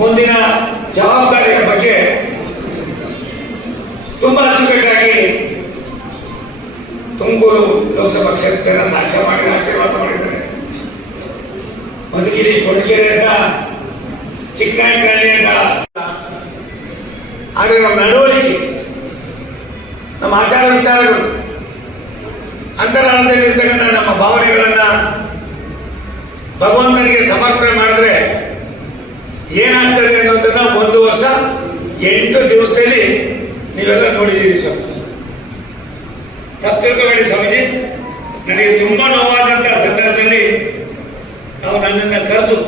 ಮುಂದಿನ ಜವಾಬ್ದಾರಿಯ ಬಗ್ಗೆ ತುಂಬಾ ಅಚ್ಚುಕಟ್ಟಾಗಿ ತುಮಕೂರು ಲೋಕಸಭಾ ಕ್ಷೇತ್ರನ ಸಾಕ್ಷ್ಯ ಮಾಡಿ ಆಶೀರ್ವಾದ ಮಾಡಿದ್ದಾರೆ. ಮಧುಗಿರಿ, ಕೊಡಗೆರೆ ಅಂತ, ಚಿಕ್ಕನಾಯಕನಹಳ್ಳಿ ಅಂತ. ಆದರೆ ನಮ್ಮ ನಡವಳಿಕೆ, ನಮ್ಮ ಆಚಾರ ವಿಚಾರಗಳು, ಅಂತರಾಳದಲ್ಲಿರ್ತಕ್ಕಂಥ ನಮ್ಮ ಭಾವನೆಗಳನ್ನ ಭಗವಂತನಿಗೆ ಸಮರ್ಪಣೆ ಮಾಡಿದ್ರೆ ಏನಾಗ್ತದೆ ಅನ್ನೋದನ್ನ 1 ವರ್ಷ 8 ದಿವಸದಲ್ಲಿ ನೀವೆಲ್ಲ ನೋಡಿದ್ದೀರಿ ಸ್ವಾಮೀಜಿ. ತಪ್ಪು ತಿಳ್ಕೊಬೇಡಿ ಸ್ವಾಮೀಜಿ. ನನಗೆ ತುಂಬಾ ನೋವಾದಂಥ ಸಂದರ್ಭದಲ್ಲಿ ನಾವು ನನ್ನನ್ನು ಕರೆದು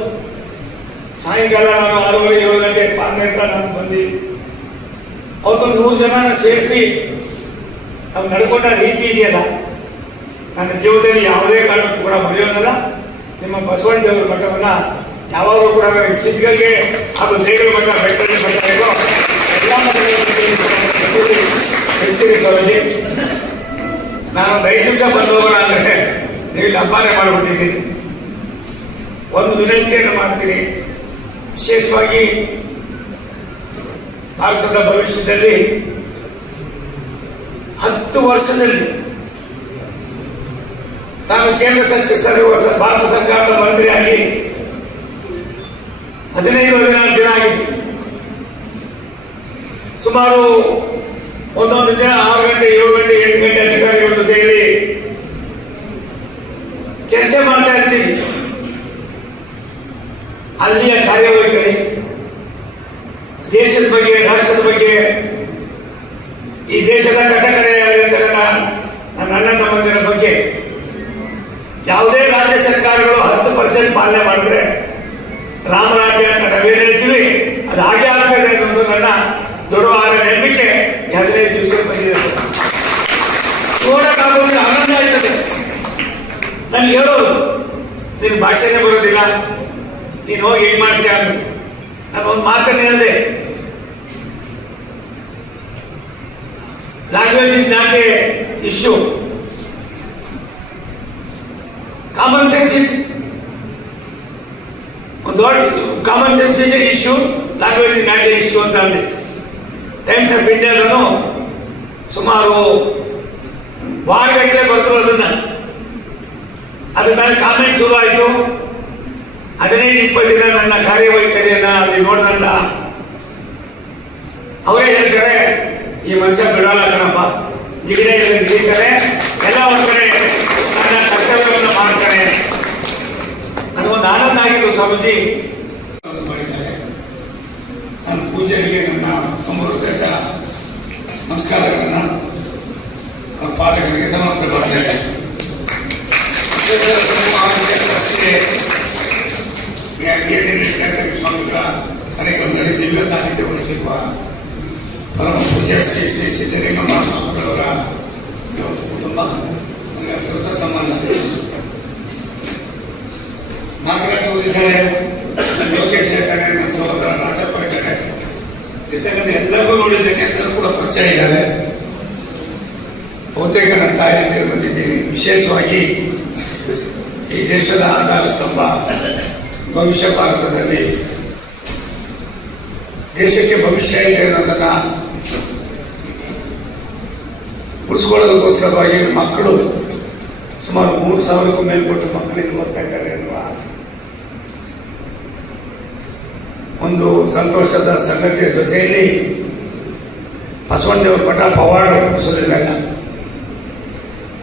ಸಾಯಂಕಾಲ ನಾನು 6:30-7 ಗಂಟೆ ಪಾಲನೆ ಹತ್ರ ನಾನು ಬಂದು ಅವತ್ತೊಂದು 100 ಜನನ ಸೇರಿಸಿ ನಾವು ನಡ್ಕೊಂಡ ರೀತಿ ಇದೆಯಲ್ಲ, ನನ್ನ ಜೀವನದಲ್ಲಿ ಯಾವುದೇ ಕಾರಣಕ್ಕೂ ಕೂಡ ಮರೆಯೋನಲ್ಲ. ನಿಮ್ಮ ಬಸವಣ್ಣ ದೇವರ ಮಠವನ್ನು ಯಾವಾಗಲೂ ಕೂಡ ನನಗೆ ಸಿದ್ಧಗಂಗೆ ಹಾಗೂ ದೇವರ ಮಠ, ಬೆಟ್ಟದ ಮಠ ಇರೋ ಎಲ್ಲ ಮಠಗಳಲ್ಲಿ ಹೇಳ್ತೀರಿ ಸ್ವಾಮೀಜಿ. ನಾನೊಂದು 5 ನಿಮಿಷ ಬಂದು ಹೋಗೋಣ ಅಂದರೆ ನೀವು ಇಲ್ಲಿ ಹಬ್ಬಾನೆ ಮಾಡಿಬಿಟ್ಟಿದ್ದೀನಿ. ಒಂದು ವಿನಂತಿಯನ್ನು ಮಾಡ್ತೀನಿ, ವಿಶೇಷವಾಗಿ ಭಾರತದ ಭವಿಷ್ಯದಲ್ಲಿ 10 ವರ್ಷದಲ್ಲಿ ನಾನು ಕೇಂದ್ರ ಸಚಿವ ಭಾರತ ಸರ್ಕಾರದ ಮಂತ್ರಿಯಾಗಿ 15-14 ದಿನ ಆಗಿತ್ತು. ಸುಮಾರು ಒಂದೊಂದು ದಿನ 6 ಗಂಟೆ, 7 ಗಂಟೆ, 8 ಗಂಟೆ ಅಧಿಕಾರಿಗಳ ಜೊತೆಯಲ್ಲಿ ಚರ್ಚೆ ಮಾಡ್ತಾ ಇರ್ತೀವಿ. ಅಲ್ಲಿಯ ಕಾರ್ಯವೈಖರಿ, ದೇಶದ ಬಗ್ಗೆ, ರಾಷ್ಟ್ರದ ಬಗ್ಗೆ, ಈ ದೇಶದ ಕಟ್ಟಕಡೆಯಲ್ಲಿರ್ತಕ್ಕಂಥ ನನ್ನ ಅಣ್ಣ ತಮ್ಮಂದಿರ ಬಗ್ಗೆ ಯಾವುದೇ ರಾಜ್ಯ ಸರ್ಕಾರಗಳು 10% ಪಾಲನೆ ಮಾಡಿದ್ರೆ ರಾಮರಾಜ್ಯ ಅಂತ ನಾವೇನು ಹೇಳ್ತೀವಿ ಅದು ಹಾಗೆ ಆಗ್ತದೆ ಅನ್ನೋದು ನನ್ನ ದೃಢವಾದ ನಂಬಿಕೆ. 15 ದಿವಸ ಬಂದಿದೆ, ನೋಡಕ್ಕಾಗೋದಿಲ್ಲ, ಆನಂದ ಆಯ್ತದೆ. ನನ್ಗೆ ಹೇಳೋದು, ನಿನ್ ಭಾಷೆನೇ ಬರೋದಿಲ್ಲ, ನೀನು ಹೋಗಿ ಹೇಗೆ ಮಾಡ್ತೀಯ ಅಂತ. ನಾನು ಒಂದು ಮಾತನ್ನು ಹೇಳಿದೆ, language is not A issue, common sense is common sense is A issue, language is not A issue ಅಂತ ಅಂದೆ. ಟೈಮ್ಸ್ ಆಫ್ ಇಂಡಿಯಾದನು ಸುಮಾರು ವಾರಗಟ್ಟಲೆ ಬರ್ತಾರೆ ಅದ್ರ ಮೇಲೆ ಕಾಮೆಂಟ್ ಶುರು ಆಯಿತು. 15-20 ದಿನ ನನ್ನ ಕಾರ್ಯವೈಖರಿಯನ್ನ ಅಲ್ಲಿ ನೋಡಿದಂತ ಅವರೇ ಹೇಳ್ತಾರೆ, ಈ ಮನುಷ್ಯ ಬಿಡೋಲ್ಲ ಕಣಪ್ಪ, ಜಿಗಿಡೆ ಹಿಡಿತಾರೆ, ಎಲ್ಲ ಒಂದು ಕಡೆ ನನ್ನ ಕರ್ತವ್ಯವನ್ನು ಮಾಡ್ತಾರೆ. ನನಗೊಂದು ಆನಂದ ಆಗಿದ್ದು ಸ್ವಾಮೀಜಿ ಮಾಡಿದ್ದಾರೆ. ನನ್ನ ಪೂಜೆಗೆ ನನ್ನ ತುಂಬ ಹೃದಯದ ನಮಸ್ಕಾರಗಳನ್ನು ಅವ್ರ ಪಾದಗಳಿಗೆ ಸಮರ್ಪಣೆ ಮಾಡ್ತೇನೆ. ಸ್ವಾಮಿಗಳ ಕಾರ್ಯಕ್ರಮದಲ್ಲಿ ದಿವ್ಯ ಸಾನ್ನಿಧ್ಯ ವಹಿಸಿರುವ ಪರಮ ಪೂಜ್ಯ ಶ್ರೀ ಶ್ರೀ ಸಿದ್ಧಲಿಂಗಮ್ಮ ಸ್ವಾಮಿಗಳವರ ಒಂದು ಕುಟುಂಬ ನನಗೆ ಅರ್ಥದ ಸಂಬಂಧ. ನಾಗರಾಜ್ ಅವರಿದ್ದಾರೆ, ಲೋಕೇಶ್ ಇದ್ದಾರೆ, ನನ್ನ ಸಹೋದರ ರಾಜಪ್ಪ ಇದ್ದಾರೆ, ಇರ್ತಕ್ಕಂಥ ಎಲ್ಲರಿಗೂ ನೋಡಿದ್ದೇನೆ, ಎಲ್ಲರೂ ಕೂಡ ಪರಿಚಯ ಇದ್ದಾರೆ. ಬಹುತೇಕ ನನ್ನ ತಾಯಿಯಂದಿರು ಬಂದಿದ್ದೀನಿ. ವಿಶೇಷವಾಗಿ ಈ ದೇಶದ ಆಧಾರ ಸ್ತಂಭ, ಭವಿಷ್ಯ ಭಾರತದಲ್ಲಿ ದೇಶಕ್ಕೆ ಭವಿಷ್ಯ ಇದೆ ಅನ್ನೋದನ್ನು ಉಳಿಸ್ಕೊಳ್ಳೋದಕ್ಕೋಸ್ಕರವಾಗಿ ಮಕ್ಕಳು ಸುಮಾರು 3,000ಕ್ಕೂ ಮೇಲ್ಪಟ್ಟು ಮಕ್ಕಳಿಗೆ ಓದ್ತಾ ಇದ್ದಾರೆ ಎನ್ನುವ ಒಂದು ಸಂತೋಷದ ಸಂಗತಿಯ ಜೊತೆಯಲ್ಲಿ ಬಸವಣ್ಣದೇವರ ಮಠ ಪವಾಡ ಹುಟ್ಟಿಸೋದಿಲ್ಲ.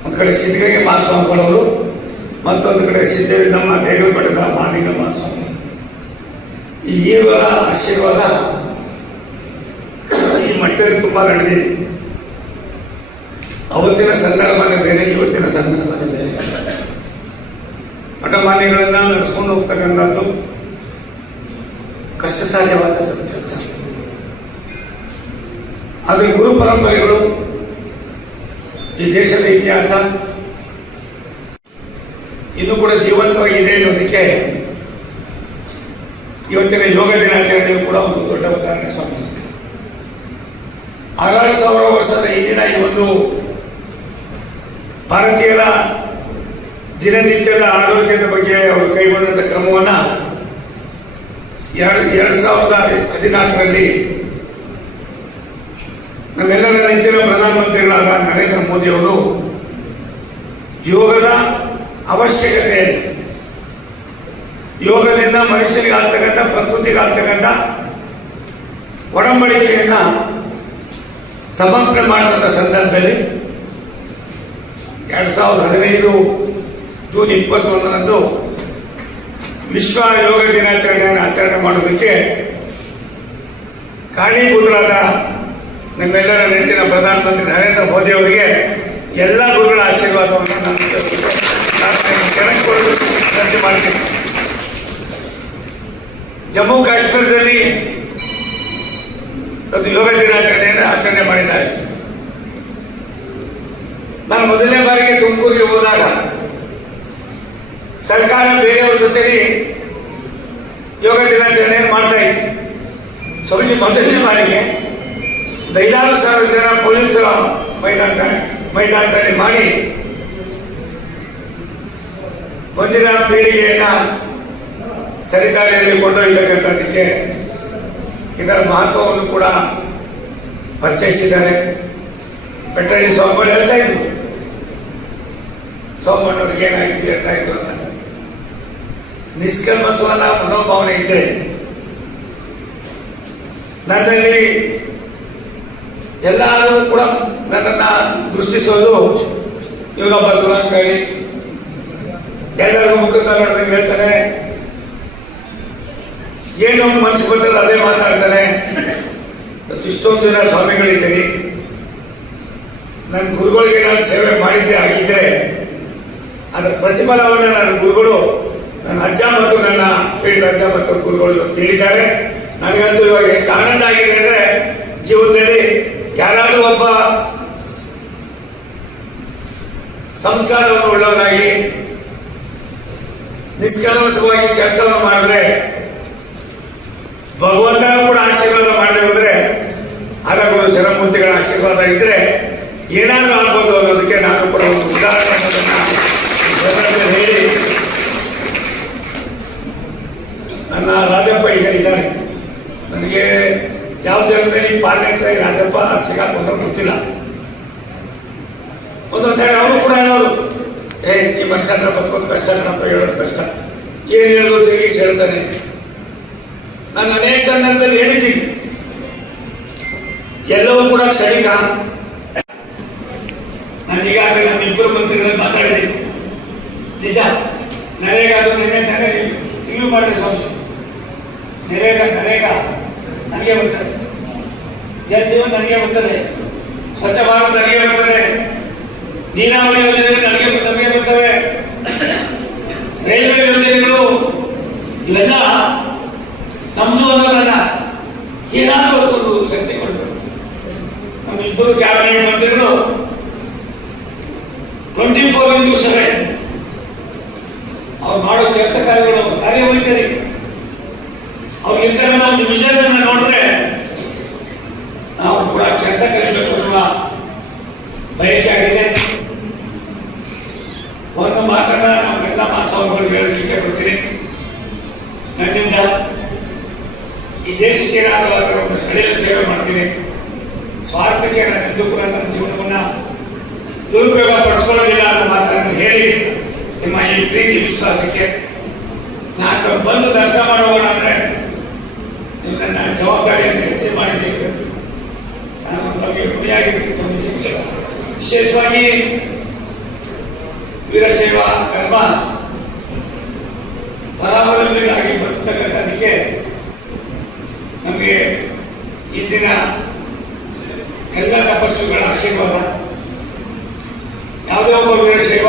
ಒಂದು ಕಡೆ ಸಿದ್ಧಗಂಗೆ ಮಹಾಸ್ವಾಮಿಗಳವರು, ಮತ್ತೊಂದು ಕಡೆ ಸಿದ್ಧಲಿಂಗಮ್ಮ ದೇವರ ಮಠದ ಮಾಲಿಂಗ ಮಹಾಸ್ವಾಮಿ. ಈ ಇವರ ಆಶೀರ್ವಾದ ಈ ಮಠದಲ್ಲಿ ತುಂಬ ನಡೆದಿದೆ. ಅವತ್ತಿನ ಸಂದರ್ಭನೇ ಬೇರೆ, ಇವತ್ತಿನ ಸಂದರ್ಭನೇ ಬೇರೆ. ಮಠಮಾನ್ಯಗಳನ್ನು ನಡೆಸ್ಕೊಂಡು ಹೋಗ್ತಕ್ಕಂಥದ್ದು ಕಷ್ಟ ಸಾಧ್ಯವಾದ ಕೆಲಸ. ಆದರೆ ಗುರು ಪರಂಪರೆಗಳು, ಈ ದೇಶದ ಇತಿಹಾಸ ಇನ್ನೂ ಕೂಡ ಜೀವಂತವಾಗಿದೆ ಅನ್ನೋದಕ್ಕೆ ಇವತ್ತಿನ ಯೋಗ ದಿನಾಚರಣೆಯು ಕೂಡ ಒಂದು ದೊಡ್ಡ ಉದಾಹರಣೆ ಸ್ವಾಮೀಜಿ. 6,000 ವರ್ಷದ ಹಿಂದಿನ ಈ ಒಂದು ಭಾರತೀಯರ ದಿನನಿತ್ಯದ ಆರೋಗ್ಯದ ಬಗ್ಗೆ ಅವರು ಕೈಗೊಂಡಂಥ ಕ್ರಮವನ್ನು 2014ರಲ್ಲಿ ನಮ್ಮೆಲ್ಲರ ನೆಚ್ಚಿನ ಪ್ರಧಾನಮಂತ್ರಿಗಳಾದ ನರೇಂದ್ರ ಮೋದಿಯವರು ಯೋಗದ ಅವಶ್ಯಕತೆಯನ್ನು, ಯೋಗದಿಂದ ಮನುಷ್ಯನಿಗೆ ಆಗ್ತಕ್ಕಂಥ, ಪ್ರಕೃತಿಗೆ ಆಗ್ತಕ್ಕಂಥ ಒಡಂಬಡಿಕೆಯನ್ನು ಸಮಗ್ರ ಮಾಡಿದಂಥ ಸಂದರ್ಭದಲ್ಲಿ 2015 ಜೂನ್ 21ರಂದು ವಿಶ್ವ ಯೋಗ ದಿನಾಚರಣೆಯನ್ನು ಆಚರಣೆ ಮಾಡೋದಕ್ಕೆ ಕಾರಣೀಭೂತರಾದ ನಮ್ಮೆಲ್ಲರ ನೆಚ್ಚಿನ ಪ್ರಧಾನಮಂತ್ರಿ ನರೇಂದ್ರ ಮೋದಿ ಅವರಿಗೆ ಎಲ್ಲ ಗುರುಗಳ ಆಶೀರ್ವಾದವನ್ನು ನಾನು ವಿನಂತಿ ಮಾಡ್ತೀನಿ. ಜಮ್ಮು ಕಾಶ್ಮೀರದಲ್ಲಿ ಇವತ್ತು ಯೋಗ ದಿನಾಚರಣೆಯನ್ನು ಆಚರಣೆ ಮಾಡಿದ್ದಾರೆ. ನಾನು ಮೊದಲನೇ ಬಾರಿಗೆ ತುಮಕೂರಿಗೆ ಹೋದಾಗ ಸರ್ಕಾರ ಬೇರೆಯವ್ರ ಜೊತೆಲಿ ಯೋಗ ದಿನಾಚರಣೆಯನ್ನು ಮಾಡ್ತಾ ಇತ್ತು. ಸ್ವಾಮೀಜಿ ಮೊದಲನೇ ಬಾರಿಗೆ 5,000 ಜನ ಪೊಲೀಸ್ ಮೈದಾನದಲ್ಲಿ ಮಾಡಿ ಮುಂದಿನ ಪೀಳಿಗೆಯನ್ನು ಸರಿದಾರಿಯಲ್ಲಿ ಕೊಂಡೊಯ್ತಕ್ಕಂಥದ್ದಕ್ಕೆ ಇದರ ಮಹತ್ವವನ್ನು ಕೂಡ ಪರಿಚಯಿಸಿದ್ದಾರೆ. ಬೆಟ್ಟಳ್ಳಿ ಸ್ವಾಮಿಗಳು ಹೇಳ್ತಾ ಇದ್ರು, ಸೋಮಣ್ಣವ್ರಿಗೆ ಏನಾಯ್ತು ಹೇಳ್ತಾಯಿತ್ತು ಅಂತ. ನಿಷ್ಕಲ್ಮಸವಾದ ಮನೋಭಾವನೆ ಇದ್ದರೆ ನನ್ನಲ್ಲಿ ಎಲ್ಲರೂ ಕೂಡ ನನ್ನನ್ನು ದೃಷ್ಟಿಸೋದು ಇವರೊಬ್ಬ ದುರಂಕಾರಿ, ಎಲ್ಲರಿಗೂ ಮುಖದ ನೋಡಿದಂಗೆ ಹೇಳ್ತಾನೆ, ಏನು ಮನಸ್ಸು ಬರ್ತದೆ ಅದೇ ಮಾತಾಡ್ತಾನೆ. ಮತ್ತು ಇಷ್ಟೊಂದು ಜನ ಸ್ವಾಮಿಗಳಿದ್ದೀರಿ, ನನ್ನ ಗುರುಗಳಿಗೆ ನಾನು ಸೇವೆ ಮಾಡಿದ್ದೆ ಆಗಿದ್ದರೆ ಅದರ ಪ್ರತಿಫಲವನ್ನು ನನ್ನ ಗುರುಗಳು, ನನ್ನ ಅಜ್ಜ ಮತ್ತು ನನ್ನ ಪೀಠದ ಅಜ್ಜ ಮತ್ತು ಗುರುಗಳು ತಿಳಿದ್ದಾರೆ. ನನಗಂತೂ ಇವಾಗ ಎಷ್ಟು ಆನಂದ ಆಗಿದೆ ಅಂದರೆ, ಜೀವನದಲ್ಲಿ ಯಾರಾದರೂ ಒಬ್ಬ ಸಂಸ್ಕಾರವನ್ನು ಉಳ್ಳವನಾಗಿ ನಿಷ್ಕಲ್ಮಶವಾಗಿ ಕೆಲಸವನ್ನು ಮಾಡಿದ್ರೆ, ಭಗವಂತನೂ ಕೂಡ ಆಶೀರ್ವಾದ ಮಾಡದೆ ಹೋದರೆ, ಆಗ ಗುರು ಚರಮೂರ್ತಿಗಳ ಆಶೀರ್ವಾದ ಇದ್ದರೆ ಏನಾದರೂ ಆಗ್ಬೋದು ಅನ್ನೋದಕ್ಕೆ ನಾನು ಕೂಡ ಒಂದು ಉದಾಹರಣೆಗಳನ್ನು ಹೇಳಿ, ನನ್ನ ರಾಜಪ್ಪ ಈಗ ಇದ್ದಾರೆ. ನನಗೆ ಯಾವ ಜನ್ಮದಲ್ಲಿ ಪಾರ್ಲಿಮೆಂಟ್ರಿ ರಾಜಪ್ಪ ಸಿಗಾಕೊಂಡ್ರೆ ಗೊತ್ತಿಲ್ಲ. ಒಂದೊಂದು ಸೈಡ್ ಅವರು ಕೂಡ ಹೇಳೋರು, ಈ ಮನುಷ್ಯ ಹತ್ರ ಬದುಕೋದು ಕಷ್ಟ ಕಣಪ್ಪ, ಹೇಳೋದು ಕಷ್ಟ, ಏನು ಹೇಳೋದು ತಿರುಗಿ ಸೇರ್ತಾನೆ. ನಾನು ಅನೇಕ ಸಂದರ್ಭದಲ್ಲಿ ಹೇಳಿದ್ದೀನಿ, ಎಲ್ಲವೂ ಕೂಡ ಕ್ಷಣಿಕ. ನಾನು ಈಗಾಗಲೇ ನಮ್ಮ ಇಬ್ಬರು ಮಂತ್ರಿಗಳಲ್ಲಿ ಮಾತಾಡಿದ್ದೀನಿ. ನಿಜ, ನರೇಗಾದು ನಿನ್ನೆ ತಾನೇ ರಿವ್ಯೂ ಮಾಡಿದೆ ಸ್ವಾಮಿ. ನರೇಗಾ ನನಗೆ ಬರ್ತದೆ, ಜಲ್ ಜೀವನ್ ನನಗೆ ಬರ್ತದೆ, ಸ್ವಚ್ಛ ಭಾರತ್ ನನಗೆ ಬರ್ತದೆ, ನೀರಾವರಿ ಯೋಜನೆಗಳು ನನಗೆ ಬರ್ತವೆ, ರೈಲ್ವೆ ಯೋಜನೆಗಳು ಇವೆಲ್ಲ ನಮ್ದು ಅನ್ನೋದನ್ನ ಏನಾದರೂ ಒಂದು ಶಕ್ತಿ ಕೊಡಬೇಕು. ನಮ್ಮ ಇಬ್ಬರು ಕ್ಯಾಬಿನೆಟ್ ಮಂತ್ರಿಗಳು 24x7 ಅವ್ರು ಮಾಡೋ ಕೆಲಸ ಕಾರ್ಯಗಳು, ಕಾರ್ಯವೈಖರಿ, ಅವ್ರು ಇರ್ತಕ್ಕಂಥ ಒಂದು ವಿಷಯವನ್ನು ನೋಡಿದ್ರೆ ಕೆಲಸ ಕಲಿಸಬೇಕು ಅನ್ನುವ ಬಯಕೆ ಆಗಿದೆ. ಒಂದು ಮಾತನ್ನ ನಾವೆಲ್ಲ ಮಾಸವಗಳಿಗೆ ಹೇಳಕ್ಕೆ ಇಚ್ಛೆ ಪಡ್ತೀನಿ. ನನ್ನಿಂದ ಈ ದೇಶಕ್ಕೆ ಏನಾದರೂ ಒಂದು ಸ್ಥಳೀಯ ಸೇವೆ ಮಾಡ್ತೀನಿ. ಸ್ವಾರ್ಥಕ್ಕೆ ನಾನೆಂದೂ ಕೂಡ ನನ್ನ ಜೀವನವನ್ನ ದುರುಪಯೋಗ ಪಡಿಸ್ಕೊಳ್ಳೋದಿಲ್ಲ ಅನ್ನೋ ಮಾತನ್ನು ಹೇಳಿ ನಿಮ್ಮ ಈ ಪ್ರೀತಿ ವಿಶ್ವಾಸಕ್ಕೆ ನಾನು ಬಂದು ದರ್ಶನ ಮಾಡೋಣ ಅಂದರೆ ನೀವು ನನ್ನ ಜವಾಬ್ದಾರಿಯನ್ನು ಹೆಚ್ಚು ಮಾಡಿದ್ದೀವಿ. ನಾನು ತಮಗೆ ಋಣಿಯಾಗಿರ್ತೀನಿ ಸ್ವಾಮೀಜಿ. ವಿಶೇಷವಾಗಿ ವೀರಶೈವ ಧರ್ಮ ಪರಾವಲಂಬಿಗಳಾಗಿ ಬದುಕತಕ್ಕಂಥದಕ್ಕೆ ನಮಗೆ ಇಂದಿನ ಎಲ್ಲ ತಪಸ್ಸುಗಳ ಆಶೀರ್ವಾದ. ಯಾವುದೇ ಒಬ್ಬ ವೀರಶೈವ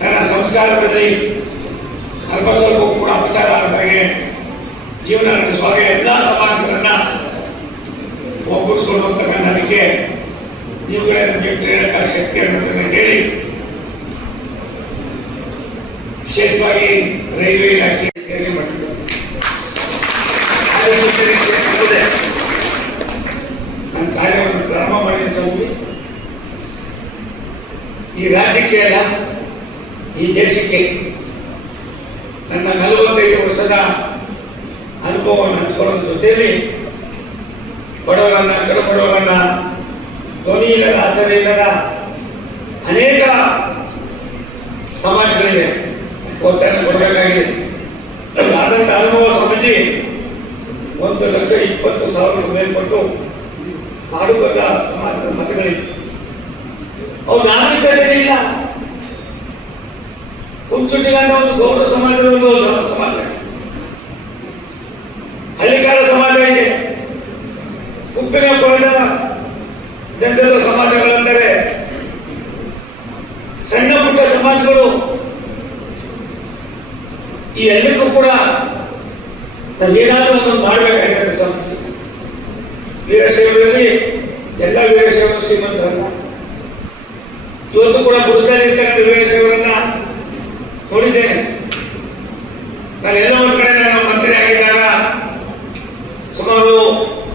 ತನ್ನ ಸಂಸ್ಕಾರದಲ್ಲಿ ಅಲ್ಪ ಸ್ವಲ್ಪ ಕೂಡ ಅಪಚಾರ ಆದಾಗೆ ಜೀವನ ನಡೆಸುವಾಗ ಎಲ್ಲ ಸಮಾಜಗಳನ್ನ ಒಗ್ಗೂಡಿಸ್ಕೊಂಡು ಹೋಗ್ತಕ್ಕಂಥದಕ್ಕೆ ನೀವುಗಳೇ ನಮಗೆ ಪ್ರೇರಕ ಶಕ್ತಿ ಅನ್ನೋದನ್ನು ಹೇಳಿ, ವಿಶೇಷವಾಗಿ ರೈಲ್ವೆ ಇಲಾಖೆ ನಾನು ಕಾರ್ಯವನ್ನು ಪ್ರಾರಂಭ ಮಾಡಿದ ಸ್ವಾಮಿ. ಈ ರಾಜ್ಯಕ್ಕೆ ಅಲ್ಲ, ಈ ದೇಶಕ್ಕೆ ನನ್ನ 45 ವರ್ಷದ ಅನುಭವವನ್ನು ಹಂಚ್ಕೊಳ್ಳೋದ್ರ ಜೊತೆಯಲ್ಲಿ ಬಡವರನ್ನ, ಕಡುಬಡವರನ್ನ, ಧ್ವನಿ ಇಲ್ಲದ, ಆಸರೆ ಇಲ್ಲದ ಅನೇಕ ಸಮಾಜಗಳಿವೆ, ಒತ್ತನ್ನು ಕೊಡಬೇಕಾಗಿದೆ. ಆದಂಥ ಅನುಭವ ಸ್ವಾಮೀಜಿ 1,20,000 ಮೇಲ್ಪಟ್ಟು ಮಾಡುವುದಲ್ಲ ಸಮಾಜದ ಮತಗಳಿವೆ. ಅವು ನಾಗರಿಕತೆ ಇಲ್ಲ. ಹುಚ್ಚುಟ್ಟಿಗಂತ ಒಂದು ಗೌಡ ಸಮಾಜದ ಒಂದು ಸಮಾಜ, ಹಳ್ಳಿಕಾರ ಸಮಾಜ ಇದೆ. ಉಪ್ಪಿನ ಕೊಳೆದ ಜನರ ಸಮಾಜಗಳೆಂದರೆ ಸಣ್ಣ ಪುಟ್ಟ ಸಮಾಜಗಳು. ಈ ಎಲ್ಲಕ್ಕೂ ಕೂಡ ನಾವೇನಾದ್ರೂ ಒಂದು ಮಾಡಬೇಕಾಗಿದೆ ಸಮಾಜ. ವೀರಶೈವರಲ್ಲಿ ಎಲ್ಲ ವೀರಶೈವರು ಶ್ರೀಮಂತರಲ್ಲ. ಇವತ್ತು ಕೂಡ ಗುರುಸ್ತಾನಿರ್ತಕ್ಕಂಥ ವೀರಶೈವರನ್ನ ನೋಡಿದ್ದೇನೆ. ನಾನು ಎಲ್ಲ ಒಂದು ಕಡೆ ನಾನು ಮಂತ್ರಿ ಆಗಿದ್ದಾಗ ಸುಮಾರು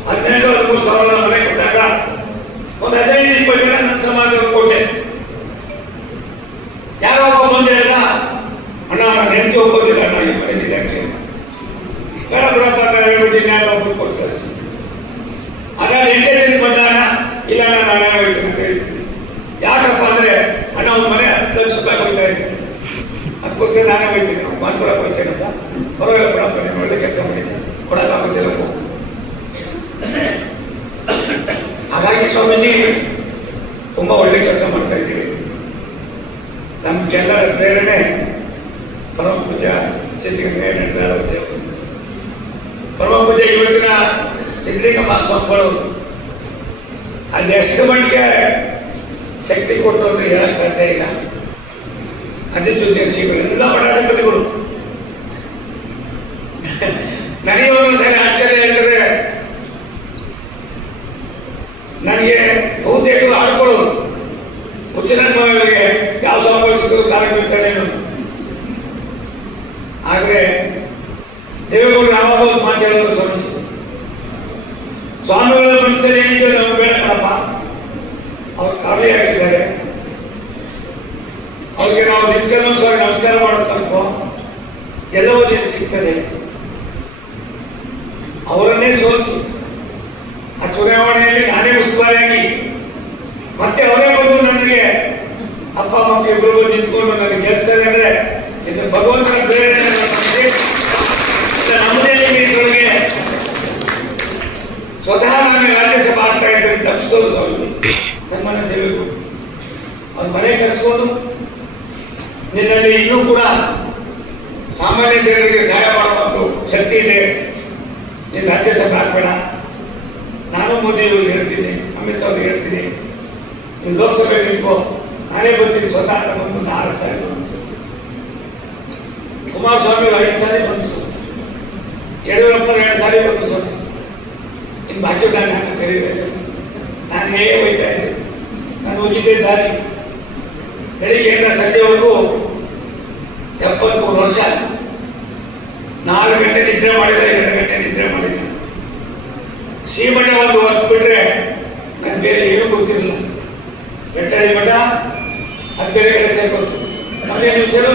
12-13 ಸಾವಿರ ಮನೆ ಕೊಟ್ಟಾಗ ಒಂದು 15-20 ಜನ ನನ್ನ ಸಮಾಜವನ್ನು ಕೊಟ್ಟೆ. ಯಾರೋ ಒಬ್ಬ ಬಂದು ಹೇಳಿದ, ಅಣ್ಣ ನಾನು ಹೆಂಡತಿ ಹೋಗೋದಿಲ್ಲ ಅಣ್ಣ ಈ ಮನೆಯಲ್ಲಿ ಯಾಕೆ ಬೇಡ ಬಿಡಪ್ಪ ಅಂತ ಹೇಳ್ಬಿಟ್ಟು ಇನ್ಯಾರೋ ಒಬ್ಬರು ಕೊಡ್ತಾರೆ. ಅದಾದ 8 ದಿನಕ್ಕೆ ಬಂದಾಗ ಇಲ್ಲ ಅಣ್ಣ ನಾನೇ ಹೋಗ್ತೀನಿ ಅಂತ ಹೇಳ್ತೀನಿ. ಯಾಕಪ್ಪ ಅಂದ್ರೆ ಅಣ್ಣ ಒಂದು ಮನೆ 10 ಲಕ್ಷ ರೂಪಾಯಿ ಹೋಗ್ತಾ ಇದ್ದೀನಿ, ಅದಕ್ಕೋಸ್ಕರ ನಾನೇ ಹೋಗ್ತೀನಿ, ಮಾತು ಕೊಡಕ್ಕೆ ಹೋಗ್ತೇನೆ ಅಂತ. ಪರವಾಗಿಲ್ಲ ಬಿಡಪ್ಪ, ನೀವು ಒಳ್ಳೆ ಕೆಲಸ ಮಾಡಿದ್ದೀನಿ, ಕೊಡೋಕ್ಕಾಗೋದಿಲ್ಲ. ಹಾಗಾಗಿ ಸ್ವಾಮೀಜಿ ತುಂಬಾ ಒಳ್ಳೆ ಕೆಲಸ ಮಾಡ್ತಾ ಇದ್ದೀವಿ. ನಮ್ಗೆಲ್ಲರ ಪ್ರೇರಣೆ ಪರಮ ಪೂಜೆ ಸಿದ್ಧಗಂಗೆ ನಡೆದಾಡುತ್ತೆ. ಪರಮ ಪೂಜೆ ಇವತ್ತಿನ ಸಿದ್ಧಲಿಂಗ ಮಹಾಸ್ವಾಮಿಗಳು ಅದೆಷ್ಟು ಮಟ್ಟಿಗೆ ಶಕ್ತಿ ಕೊಟ್ಟರು ಅಂದ್ರೆ ಹೇಳಕ್ ಸಾಧ್ಯ ಇಲ್ಲ. ಅದೇ ಜೊತೆ ಶ್ರೀಗಳು ಎಲ್ಲ ಮಠಾಧಿಪತಿಗಳು. ನನಗೆ ಒಂದೊಂದ್ಸರಿ ಆಶ್ಚರ್ಯ ಹೇಳ್ತದೆ. ನನಗೆ ಬಹುತೇಕರು ಆಡ್ಕೊಳ್ಳೋದು ಹುಚ್ಚಿನವರಿಗೆ ಯಾವ ಸ್ವಾಮಿಗಳು ಸಿಕ್ಕರು ಕಾಲ ಬೀಳ್ತಾನೇನು. ಆದ್ರೆ ದೇವೇಗೌಡರು ಯಾವಾಗ ಒಂದು ಮಾತು ಹೇಳೋದು, ಸ್ವಾಮಿಗಳ ಮನಸ್ಸಲ್ಲಿ ಏನಿದೆ ನಮ್ಗೆ ಬೇಡ ಕಣಪ್ಪ, ಅವ್ರು ಕಾವಲಿ ಹಾಕಿದ್ದಾರೆ, ಅವ್ರಿಗೆ ನಾವು ನಿಷ್ಕರ್ಮವಾಗಿ ನಮಸ್ಕಾರ ಮಾಡೋದು ತಪ್ಪು, ಎಲ್ಲವೂ ನಿಮಗೆ ಸಿಗ್ತದೆ. ಅವರನ್ನೇ ಸೋಲಿಸಿ ಆ ಚುನಾವಣೆಯಲ್ಲಿ ನಾನೇ ಉಸ್ತುವಾರಿಯಾಗಿ ಮತ್ತೆ ಅವರೇ ಬಂದು ನನಗೆ ಅಪ್ಪ ಮಕ್ಕಳು ಇಬ್ಬರು ಬಂದು ನಿಂತ್ಕೊಂಡು ನನಗೆ ಗೆಲ್ಲಿಸ್ತಾರೆ ಅಂದ್ರೆ ಇದು ಭಗವಂತನ ಪ್ರೇರಣೆ. ನಮ್ಮದೇ ಇದರೊಳಗೆ ಸ್ವತಃ ನಾನು ರಾಜ್ಯಸಭಾ ಆಗ್ತಾ ಇದ್ದರೆ ತಪ್ಪಿಸೋದು ಸನ್ಮಾನ್ಯ ದೇವೇಗೌಡರು ಅವ್ರ ಮನೆ ಕರೆಸ್ಕೊಂಡು ನಿನ್ನಲ್ಲಿ ಇನ್ನೂ ಕೂಡ ಸಾಮಾನ್ಯ ಜನರಿಗೆ ಸಹಾಯ ಮಾಡುವಂಥ ಶಕ್ತಿ ಇದೆ, ನೀನು ರಾಜ್ಯಸಭೆ ಹಾಕ್ಬೇಡ, ನಾನು ಮೋದಿಯವ್ರಿಗೆ ಹೇಳ್ತೀನಿ, ಅಮಿತ್ ಶಾ ಅವ್ರಿಗೆ ಹೇಳ್ತೀನಿ, ನೀನು ಲೋಕಸಭೆ ನಿಂತ್ಕೋ, ನಾನೇ ಬರ್ತೀನಿ ಸ್ವತಃ ಅಂತ ಬಂದು 4 ಸಾರಿ ಬಂದು. ಕುಮಾರಸ್ವಾಮಿ 5 ಸಾರಿ ಬಂದು, ಯಡಿಯೂರಪ್ಪ 2 ಸಾರಿ ಬಂದು. ಸ್ವಲ್ಪ ಇನ್ನು ಬಾಕಿ ನಾನು ಕರೀಬೇಕು, ನಾನು ಹೇಗೆ ಹೋಗ್ತಾ ಇದ್ದೆ. ನಾನು ಹೋಗಿದ್ದೆ ದಾರಿ ಬೆಳಿಗ್ಗೆಯಿಂದ ಸಂಜೆವರೆಗೂ 73 ವರ್ಷ 4 ಗಂಟೆ ನಿದ್ರೆ ಮಾಡಿಲ್ಲ, 2 ಗಂಟೆ ನಿದ್ರೆ ಮಾಡಿಲ್ಲ. ಶ್ರೀಮಠ ಒಂದು ಹೊತ್ತು ಬಿಟ್ರೆ ಅದು ಬೇರೆ ಏನೂ ಗೊತ್ತಿರಲಿಲ್ಲ. ಬೆಟ್ಟಡಿ ಮಠ ಅದು ಬೇರೆ ಕಡೆ ಸೇರ್ಕೊಳ್ತು. ನಮ್ದೇನು ಸೇರು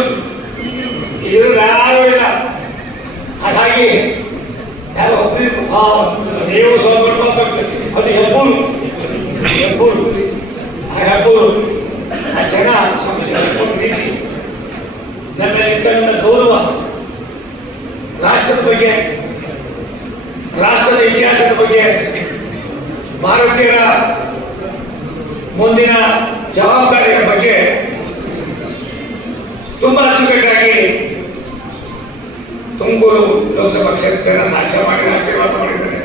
ಇವರು ಯಾರು ಇಲ್ಲ. ಹಾಗಾಗಿ ಯಾರು ಒಬ್ಬರು ನೀವು ಸ್ವಲ್ಪ ಅದು ಹೆಬ್ಬೂರು ಆ ಹೆಬ್ಬೂರು ಆ ಜನ ಪ್ರೀತಿ ನನ್ನ ಇರ್ತಕ್ಕಂಥ ಗೌರವ ರಾಷ್ಟ್ರದ ಬಗ್ಗೆ, ರಾಷ್ಟ್ರದ ಇತಿಹಾಸದ ಬಗ್ಗೆ, ಭಾರತೀಯರ ಮುಂದಿನ ಜವಾಬ್ದಾರಿಯ ಬಗ್ಗೆ ತುಂಬಾ ಅಚ್ಚುಕಟ್ಟಾಗಿ ತುಮಕೂರು ಲೋಕಸಭಾ ಕ್ಷೇತ್ರವನ್ನು ಸಾಕ್ಷ್ಯ ಮಾಡಿ ಆಶೀರ್ವಾದ ಮಾಡಿದ್ದಾರೆ.